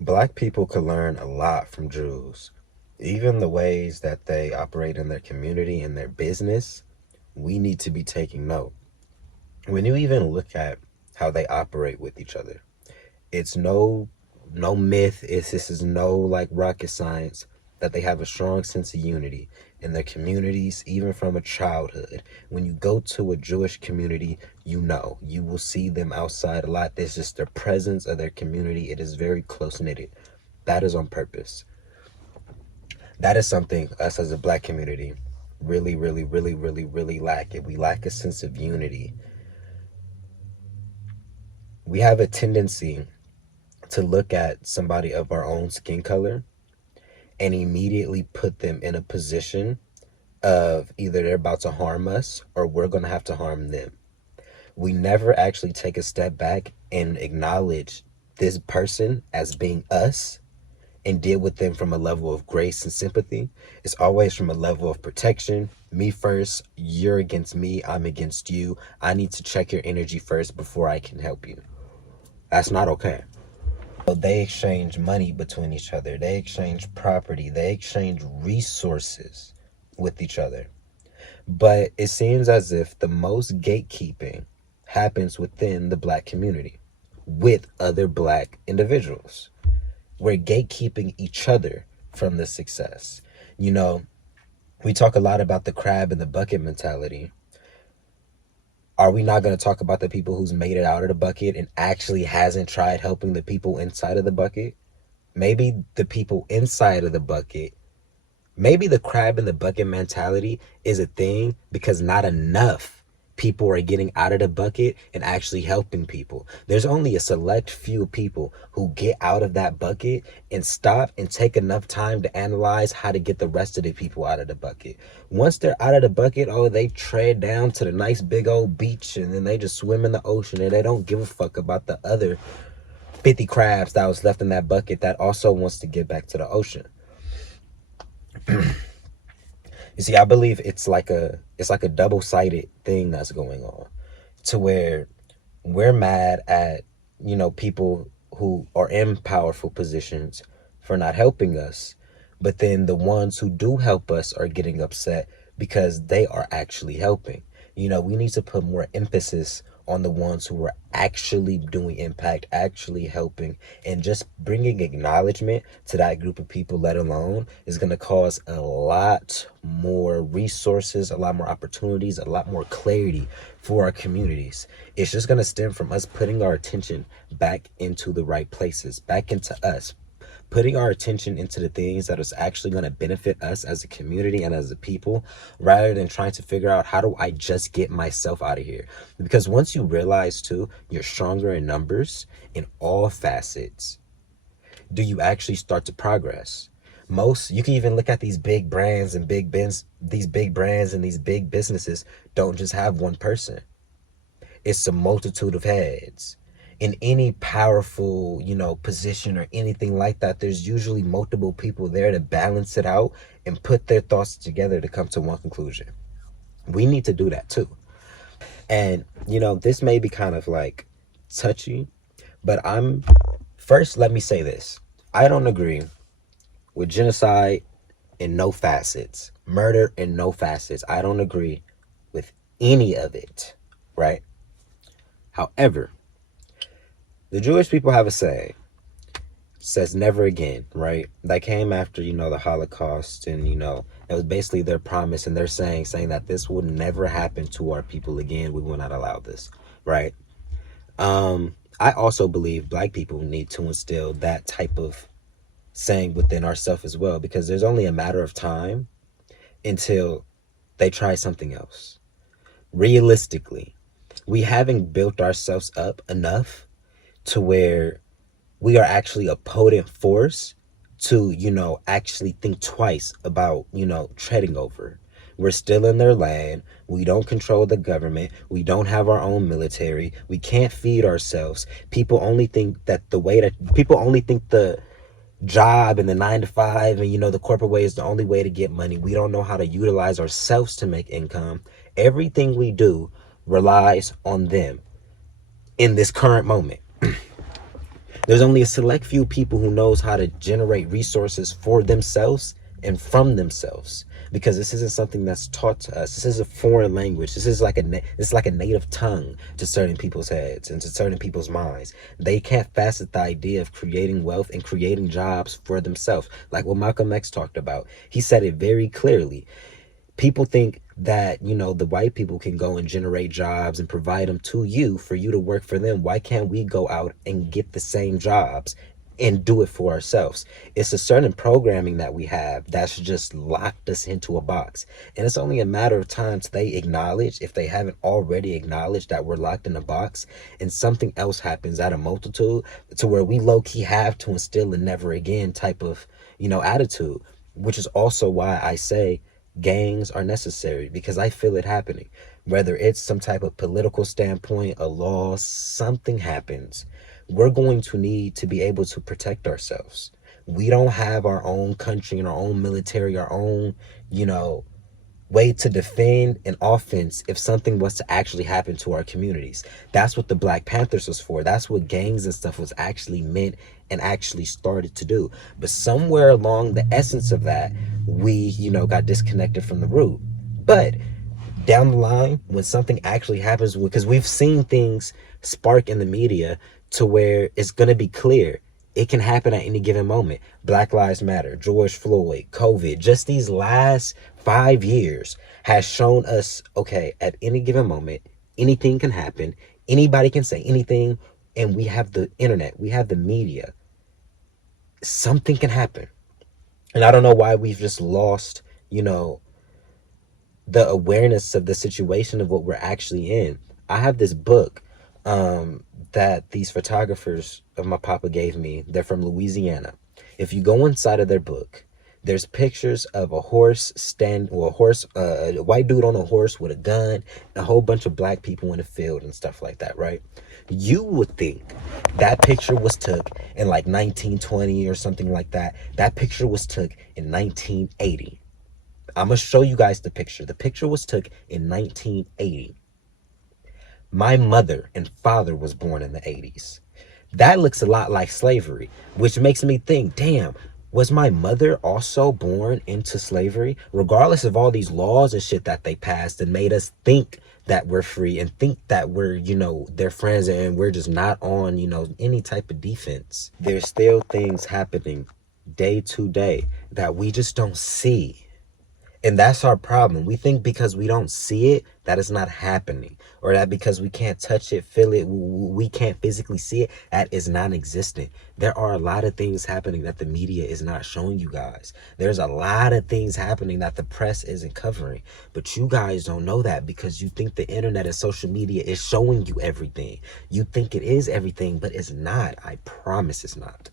Black people could learn a lot from Jews. Even the ways that they operate in their community and their business, we need to be taking note. When you even look at how they operate with each other, it's no myth. This is no like rocket science that they have a strong sense of unity in their communities, even from a childhood. When you go to a Jewish community, you will see them outside a lot. There's just the presence of their community. It is very close knitted. That is on purpose. That is something us as a black community really lack it. We lack a sense of unity. We have a tendency to look at somebody of our own skin color and immediately put them in a position of either they're about to harm us or we're going to have to harm them. We never actually take a step back and acknowledge this person as being us and deal with them from a level of grace and sympathy. It's always from a level of protection. Me first, you're against me, I'm against you. I need to check your energy first before I can help you. That's not okay. So they exchange money between each other. They exchange property. They exchange resources with each other. But it seems as if the most gatekeeping happens within the black community with other black individuals. We're gatekeeping each other from the success. You know, we talk a lot about the crab in the bucket mentality. Are we not going to talk about the people who's made it out of the bucket and actually hasn't tried helping the people inside of the bucket? Maybe the people inside of the bucket, maybe the crab in the bucket mentality is a thing because not enough people are getting out of the bucket and actually helping people. There's only a select few people who get out of that bucket and stop and take enough time to analyze how to get the rest of the people out of the bucket. Once they're out of the bucket, oh, they tread down to the nice big old beach and then they just swim in the ocean and they don't give a fuck about the other 50 crabs that was left in that bucket that also wants to get back to the ocean. You see, I believe it's like a double-sided thing that's going on, to where we're mad at, people who are in powerful positions for not helping us, but then the ones who do help us are getting upset because they are actually helping. We need to put more emphasis on the ones who are actually doing impact, actually helping, and just bringing acknowledgement to that group of people, let alone, is going to cause a lot more resources, a lot more opportunities, a lot more clarity for our communities. It's just going to stem from us putting our attention back into the right places, back into us, putting our attention into the things that is actually going to benefit us as a community and as a people, rather than trying to figure out how do I just get myself out of here. Because once you realize too, you're stronger in numbers in all facets, do you actually start to progress? Most, you can even look at these big brands and these big brands and these big businesses don't just have one person. It's a multitude of heads. In any powerful, position or anything like that, there's usually multiple people there to balance it out and put their thoughts together to come to one conclusion. We need to do that too. And, this may be kind of like touchy, but first, let me say this. I don't agree with genocide in no facets, murder in no facets. I don't agree with any of it, right? However, the Jewish people have a saying, says never again, right? That came after, the Holocaust, and, it was basically their promise, and they're saying that this will never happen to our people again. We will not allow this, right? I also believe black people need to instill that type of saying within ourselves as well, because there's only a matter of time until they try something else. Realistically, we haven't built ourselves up enough to where we are actually a potent force to, actually think twice about, treading over. We're still in their land. We don't control the government. We don't have our own military. We can't feed ourselves. People only think the job and the 9 to 5 and, the corporate way is the only way to get money. We don't know how to utilize ourselves to make income. Everything we do relies on them in this current moment. There's only a select few people who knows how to generate resources for themselves and from themselves, because this isn't something that's taught to us. This is a foreign language. This is like it's like a native tongue to certain people's heads and to certain people's minds. They can't facet the idea of creating wealth and creating jobs for themselves, like what Malcolm X talked about. He said it very clearly. People think that, the white people can go and generate jobs and provide them to you for you to work for them. Why can't we go out and get the same jobs and do it for ourselves? It's a certain programming that we have that's just locked us into a box, and it's only a matter of time till they acknowledge, if they haven't already acknowledged, that we're locked in a box, and something else happens at a multitude to where we low-key have to instill a never again type of attitude. Which is also why I say gangs are necessary, because I feel it happening. Whether it's some type of political standpoint, a law, something happens, we're going to need to be able to protect ourselves. We don't have our own country and our own military, our own, you know, way to defend an offense if something was to actually happen to our communities. That's what the Black Panthers was for. That's what gangs and stuff was actually meant and actually started to do. But somewhere along the essence of that, we, got disconnected from the root. But down the line, when something actually happens, because we've seen things spark in the media to where it's going to be clear it can happen at any given moment. Black Lives Matter, George Floyd, COVID, just these last 5 years has shown us, okay, at any given moment, anything can happen. Anybody can say anything. And we have the internet, we have the media. Something can happen. And I don't know why we've just lost, the awareness of the situation of what we're actually in. I have this book that these photographers of my papa gave me. They're from Louisiana. If you go inside of their book, there's pictures of a horse a white dude on a horse with a gun, and a whole bunch of black people in the field and stuff like that, right? You would think that picture was took in like 1920 or something like that. That picture was took in 1980. I'm going to show you guys the picture. The picture was took in 1980. My mother and father was born in the 80s. That looks a lot like slavery, which makes me think, damn, was my mother also born into slavery? Regardless of all these laws and shit that they passed and made us think that we're free and think that we're, their friends and we're just not on, any type of defense. There's still things happening day to day that we just don't see. And that's our problem. We think because we don't see it, that it's not happening. Or that because we can't touch it, feel it, we can't physically see it, that is non-existent. There are a lot of things happening that the media is not showing you guys. There's a lot of things happening that the press isn't covering. But you guys don't know that because you think the internet and social media is showing you everything. You think it is everything, but it's not. I promise it's not.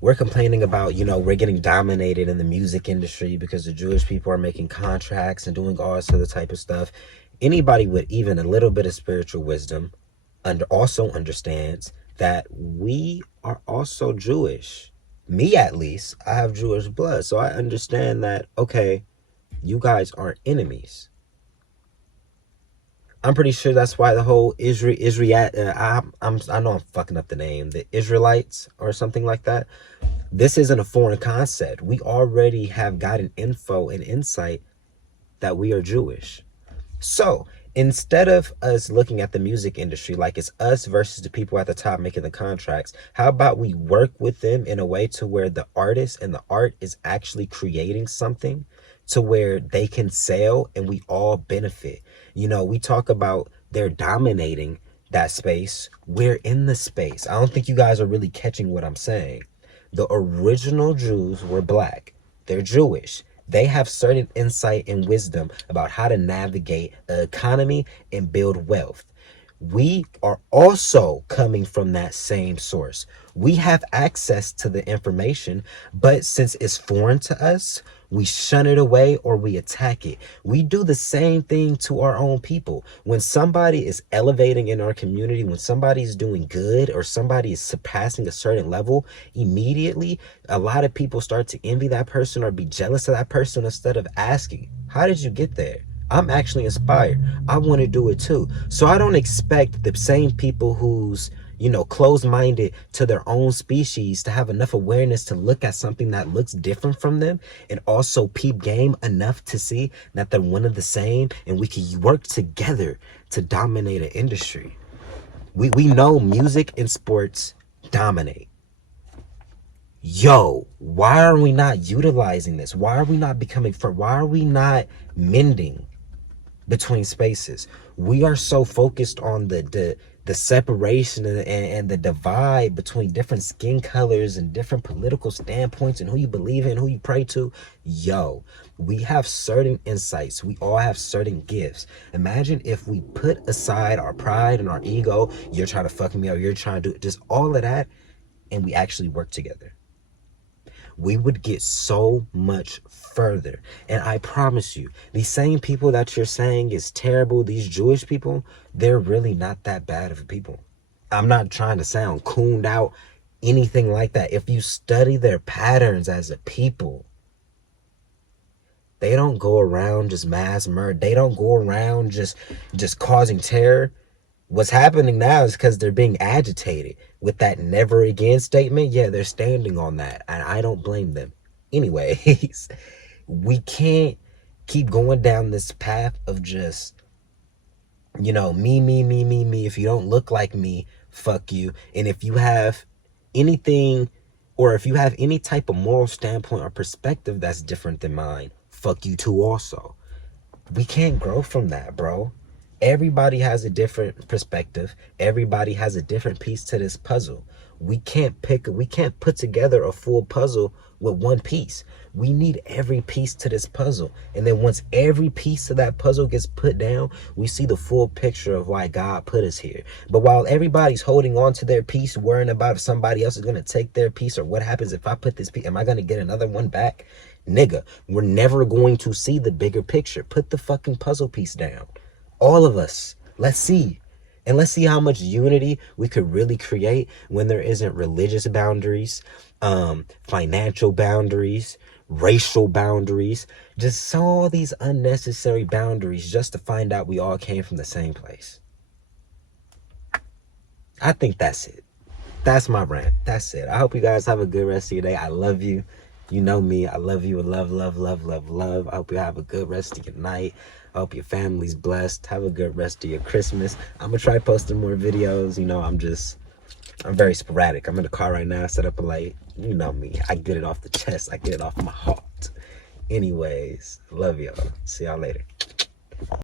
We're complaining about, we're getting dominated in the music industry because the Jewish people are making contracts and doing all this other type of stuff. Anybody with even a little bit of spiritual wisdom also understands that we are also Jewish. Me, at least, I have Jewish blood. So I understand that, okay, you guys aren't enemies. I'm pretty sure that's why the whole I know I'm fucking up the name, the Israelites or something like that. This isn't a foreign concept. We already have gotten info and insight that we are Jewish. So instead of us looking at the music industry like it's us versus the people at the top making the contracts, how about we work with them in a way to where the artist and the art is actually creating something to where they can sell and we all benefit. We talk about they're dominating that space. We're in the space. I don't think you guys are really catching what I'm saying. The original Jews were black. They're Jewish. They have certain insight and wisdom about how to navigate an economy and build wealth. We are also coming from that same source. We have access to the information, but since it's foreign to us, we shun it away or we attack it. We do the same thing to our own people. When somebody is elevating in our community, when somebody's doing good or somebody is surpassing a certain level, immediately a lot of people start to envy that person or be jealous of that person instead of asking, how did you get there? I'm actually inspired. I want to do it too. So I don't expect the same people who's, closed-minded to their own species, to have enough awareness to look at something that looks different from them, and also peep game enough to see that they're one of the same, and we can work together to dominate an industry. We know music and sports dominate. Yo, why are we not utilizing this? Why are we not why are we not mending between spaces? We are so focused on the separation and the divide between different skin colors and different political standpoints and who you believe in, who you pray to. Yo, we have certain insights. We all have certain gifts. Imagine if we put aside our pride and our ego. You're trying to fuck me up. You're trying to do just all of that. And we actually work together. We would get so much further. And I promise you, these same people that you're saying is terrible, these Jewish people, they're really not that bad of people. I'm not trying to sound cooned out, anything like that. If you study their patterns as a people, they don't go around just mass murder. They don't go around just causing terror. What's happening now is because they're being agitated with that never again statement. Yeah, they're standing on that, and I don't blame them. Anyways, we can't keep going down this path of just, me. If you don't look like me, fuck you. And if you have anything, or if you have any type of moral standpoint or perspective that's different than mine, fuck you too also. We can't grow from that, bro. Everybody has a different perspective. Everybody has a different piece to this puzzle. We can't put together a full puzzle with one piece. We need every piece to this puzzle. And then once every piece of that puzzle gets put down, we see the full picture of why God put us here. But while everybody's holding on to their piece, worrying about if somebody else is going to take their piece, or what happens if I put this piece, am I going to get another one back? Nigga, we're never going to see the bigger picture. Put the fucking puzzle piece down. All of us. Let's see. And let's see how much unity we could really create when there isn't religious boundaries, financial boundaries, racial boundaries, just all these unnecessary boundaries just to find out we all came from the same place. I think that's it. That's my rant. That's it. I hope you guys have a good rest of your day. I love you. You know me. I love you. Love, love, love, love, love. I hope you have a good rest of your night. I hope your family's blessed. Have a good rest of your Christmas. I'm going to try posting more videos. I'm very sporadic. I'm in the car right now. I set up a light. You know me. I get it off the chest. I get it off my heart. Anyways, love y'all. See y'all later.